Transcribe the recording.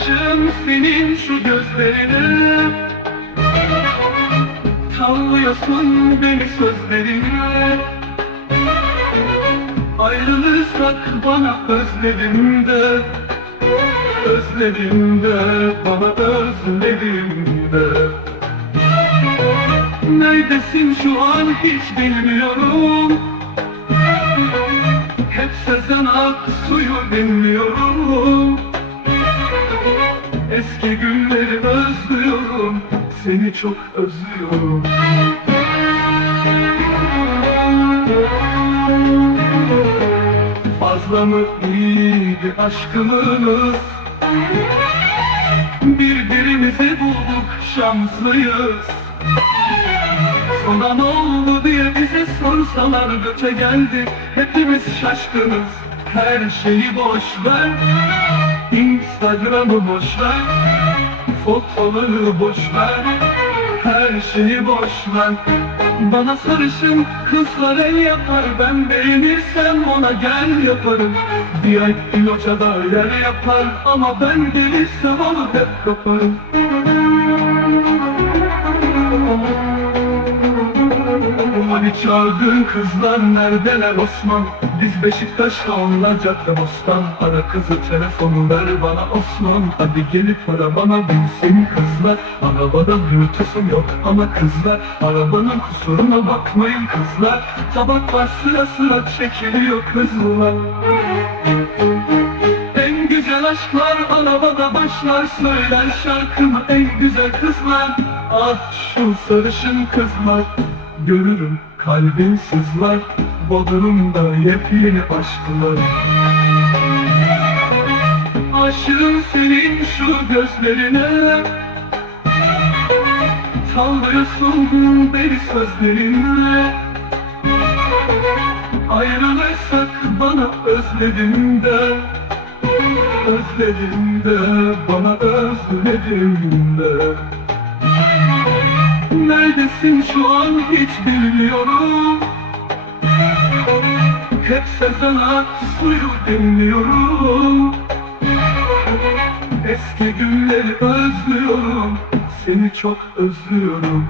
aşığım senin şu gözlerine. Tavlıyorsun beni sözlerine. Ayrılırsak bana özledim de Özledim de bana özledim de Neredesin şu an hiç bilmiyorum. Hep sezen ak suyu dinliyorum. Eski günleri özlüyorum. Seni çok özlüyorum. Fazla mı iyiydi aşkımız? Birbirimizi bulduk şanslıyız. Sonra ne oldu diye bize sorsalar göçe geldik Hepimiz şaşkınız. Her şeyi boş ver Instagram'ı boş ver. Fotoları boş ver. Her şeyi boş ver. Bana sarışın kızlar el yapar. Ben beğenirsem ona gel yaparım. VIP loçada yer yapar. Ama ben gelirsem onu hep kaparım. Hani çağırdığın kızlar neredeler Osman Biz Beşiktaş'ta onlar cadde bostan Ara kızı telefonu ver bana Osman. Hadi gelip ara bana bin senin kızlar Arabada bluetooth'um yok ama kızlar. Arabanın kusuruna bakmayın kızlar. Tabak var sıra sıra çekiliyor kızlar. En güzel aşklar arabada başlar. Söyler şarkımı en güzel kızlar. Ah şu sarışın kızlar. Görürüm kalbim sızlar Bodrum'da yepyeni aşklar Aşığım senin şu gözlerine. Sallıyorsun beni sözlerinle Ayrılırsak bana özledim de Özledim de bana özledim de. Neredesin şu an hiç bilmiyorum Hep Sezen Aksu'yu dinliyorum. Eski günleri özlüyorum. Seni çok özlüyorum